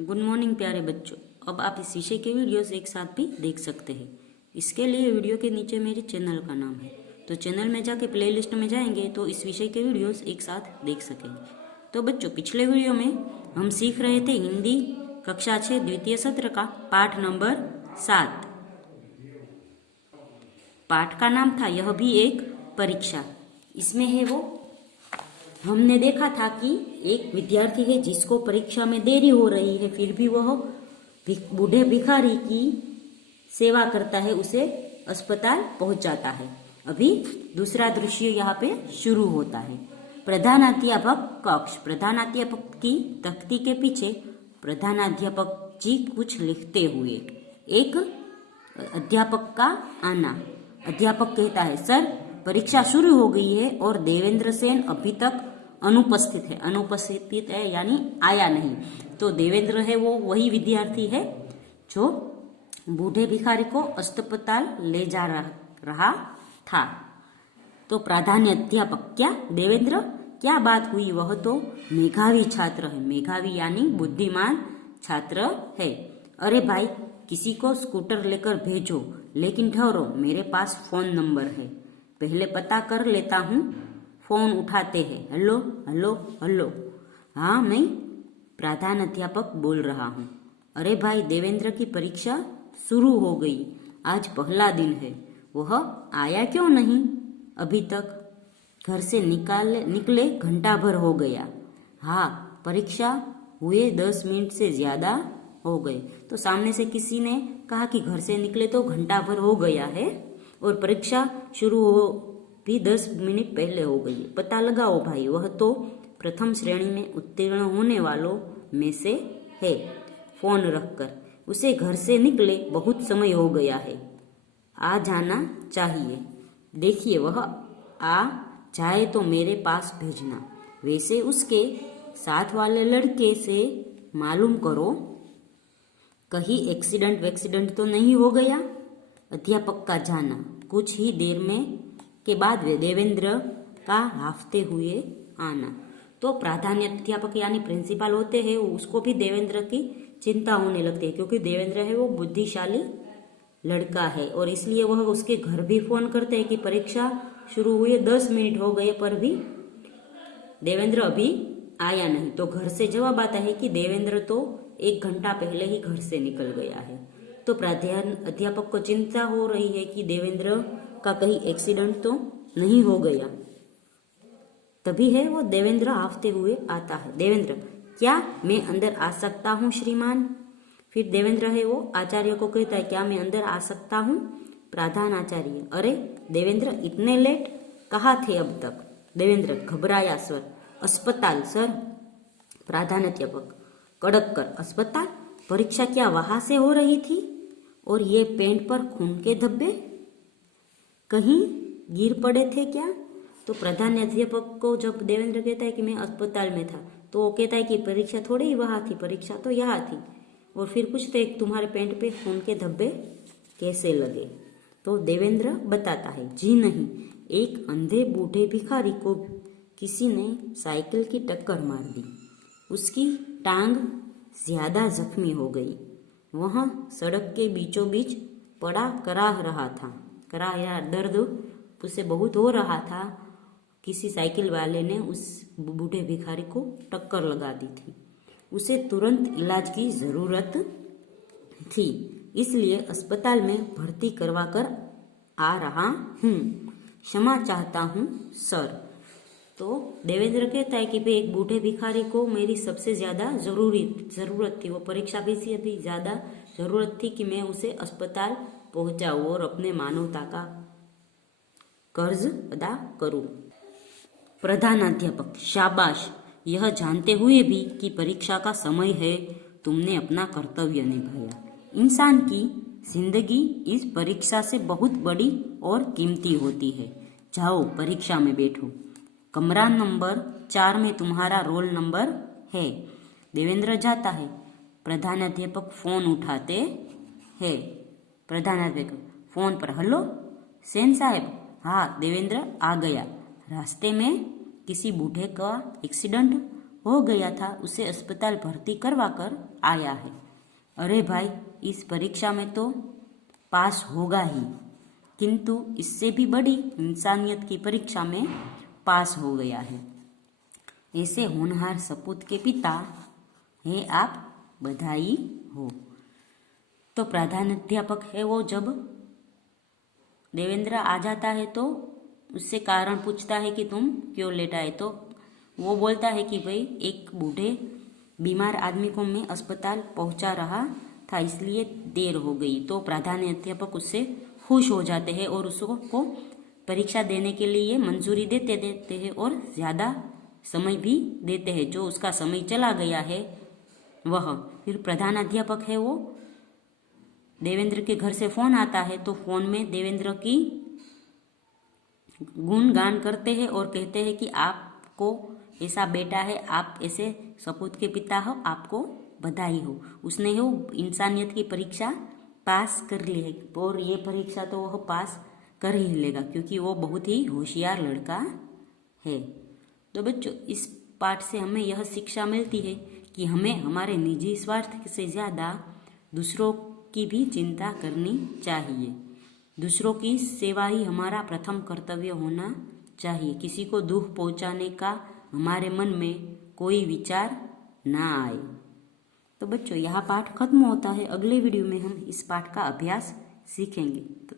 Good morning प्यारे बच्चों। अब आप इस विषय के वीडियोस एक साथ भी देख सकते हैं। इसके लिए वीडियो के नीचे मेरे चैनल का नाम है, तो चैनल में जाके प्लेलिस्ट में जाएंगे तो इस विषय के वीडियोस एक साथ देख सकेंगे। तो बच्चों, पिछले वीडियो में हम सीख रहे थे हिंदी कक्षा 6 द्वितीय सत्र का पाठ नंबर 7। पाठ का नाम था यह भी एक परीक्षा। इसमें है वो हमने देखा था कि एक विद्यार्थी है जिसको परीक्षा में देरी हो रही है, फिर भी वह बूढ़े भिखारी की सेवा करता है, उसे अस्पताल पहुंचाता है। अभी दूसरा दृश्य यहाँ पे शुरू होता है। प्रधानाध्यापक कक्ष। प्रधानाध्यापक की तख्ती के पीछे प्रधानाध्यापक जी कुछ लिखते हुए। एक अध्यापक का आना। अध्यापक कहता है, सर परीक्षा शुरू हो गई है और देवेंद्र सेन अभी तक अनुपस्थित है। अनुपस्थित है यानी आया नहीं। तो देवेंद्र है वो वही विद्यार्थी है जो बूढ़े भिखारी को अस्पताल ले जा रहा था। तो प्राधान्य अध्यापक, क्या देवेंद्र, क्या बात हुई? वह तो मेधावी छात्र है। मेधावी यानी बुद्धिमान छात्र है। अरे भाई, किसी को स्कूटर लेकर भेजो, लेकिन ठहरो, मेरे पास फोन नंबर है, पहले पता कर लेता हूँ। फोन उठाते हैं। Hello hello hello. हाँ, मैं प्रधान अध्यापक बोल रहा हूँ। अरे भाई, देवेंद्र की परीक्षा शुरू हो गई, आज पहला दिन है, वह आया क्यों नहीं अभी तक? घर से निकले घंटा भर हो गया। हाँ, परीक्षा हुए 10 मिनट से ज्यादा हो गए। तो सामने से किसी ने कहा कि घर से निकले तो घंटा भर हो गया है और परीक्षा शुरू हो भी 10 मिनट पहले हो गई। पता लगाओ भाई, वह तो प्रथम श्रेणी में उत्तीर्ण होने वालों में से है। फोन रखकर उसे घर से निकले बहुत समय हो गया है, आ जाना चाहिए। देखिए, वह आ जाए तो मेरे पास भेजना। वैसे उसके साथ वाले लड़के से मालूम करो, कहीं एक्सीडेंट तो नहीं हो गया। अध्यापक का जाना। कुछ ही देर में के बाद वे देवेंद्र का हाफते हुए आना। तो प्राधान्य अध्यापक यानी प्रिंसिपल होते हैं, उसको भी देवेंद्र की चिंता होने लगती है, क्योंकि देवेंद्र है वो बुद्धिशाली लड़का है और इसलिए वह उसके घर भी फोन करते हैं कि परीक्षा शुरू हुए 10 मिनट हो गए पर भी देवेंद्र अभी आया नहीं। तो घर से जवाब आता है कि देवेंद्र तो 1 घंटा पहले ही घर से निकल गया है। तो प्राध्यान अध्यापक को चिंता हो रही है कि देवेंद्र का कहीं एक्सीडेंट तो नहीं हो गया। तभी है वो देवेंद्र हाफते हुए आता है। देवेंद्र, क्या मैं अंदर आ सकता हूँ श्रीमान? फिर देवेंद्र है वो आचार्य को कहता है, क्या मैं अंदर आ सकता हूँ? प्रधान आचार्य, अरे देवेंद्र, इतने लेट कहाँ थे अब तक? देवेंद्र घबराया स्वर, अस्पताल सर। प्रधान अध्यापक कड़क कर, अस्पताल? परीक्षा क्या वहां से हो रही थी? और ये पेंट पर खून के धब्बे कहीं गिर पड़े थे क्या? तो प्रधान अध्यापक को जब देवेंद्र कहता है कि मैं अस्पताल में था, तो वो कहता है कि परीक्षा थोड़ी ही वहां थी, परीक्षा तो यहाँ थी। और फिर पूछते तुम्हारे पेंट पे खून के धब्बे कैसे लगे? तो देवेंद्र बताता है, जी नहीं, एक अंधे बूढ़े भिखारी को किसी ने साइकिल की टक्कर मार दी, उसकी टांग ज्यादा जख्मी हो गई, वह सड़क के बीचों बीच पड़ा कराह रहा था। कराह या दर्द उसे बहुत हो रहा था। किसी साइकिल वाले ने उस बूढ़े भिखारी को टक्कर लगा दी थी, उसे तुरंत इलाज की जरूरत थी, इसलिए अस्पताल में भर्ती करवा कर आ रहा हूँ, क्षमा चाहता हूँ सर। तो देवेंद्र कहता है कि भाई एक बूढ़े भिखारी को मेरी सबसे ज्यादा जरूरत थी, वो परीक्षा भी से भी ज्यादा जरूरत थी कि मैं उसे अस्पताल पहुंचाऊं और अपने मानवता का कर्ज अदा करूं। प्रधानाध्यापक, शाबाश, यह जानते हुए भी कि परीक्षा का समय है तुमने अपना कर्तव्य निभाया। इंसान की जिंदगी इस परीक्षा से बहुत बड़ी और कीमती होती है। जाओ परीक्षा में बैठो, कमरा नंबर 4 में तुम्हारा रोल नंबर है। देवेंद्र जाता है। प्रधानाध्यापक फोन उठाते हैं। प्रधानाध्यापक फोन पर, हेलो सेन साहब। हाँ, देवेंद्र आ गया। रास्ते में किसी बूढ़े का एक्सीडेंट हो गया था उसे अस्पताल भर्ती करवा कर आया है। अरे भाई, इस परीक्षा में तो पास होगा ही, किंतु इससे भी बड़ी इंसानियत की परीक्षा में पास हो गया है। ऐसे होनहार सपूत के पिता है आप, बधाई हो। तो प्रधानाध्यापक है वो जब देवेंद्र आ जाता है तो उससे कारण पूछता है कि तुम क्यों लेट आए, तो वो बोलता है कि भाई एक बूढ़े बीमार आदमी को मैं अस्पताल पहुंचा रहा था इसलिए देर हो गई। तो प्रधानाध्यापक उससे खुश हो जाते हैं और उसको परीक्षा देने के लिए मंजूरी देते हैं और ज़्यादा समय भी देते हैं। जो उसका समय चला गया है वह फिर प्रधानाध्यापक है वो देवेंद्र के घर से फोन आता है तो फोन में देवेंद्र की गुणगान करते हैं और कहते हैं कि आपको ऐसा बेटा है, आप ऐसे सपूत के पिता हो, आपको बधाई हो। उसने वो इंसानियत की परीक्षा पास कर ली है और ये परीक्षा तो वह पास कर ही लेगा क्योंकि वो बहुत ही होशियार लड़का है। तो बच्चों, इस पाठ से हमें यह शिक्षा मिलती है कि हमें हमारे निजी स्वार्थ से ज़्यादा दूसरों की भी चिंता करनी चाहिए। दूसरों की सेवा ही हमारा प्रथम कर्तव्य होना चाहिए। किसी को दुख पहुंचाने का हमारे मन में कोई विचार ना आए। तो बच्चों, यह पाठ खत्म होता है। अगले वीडियो में हम इस पाठ का अभ्यास सीखेंगे। तो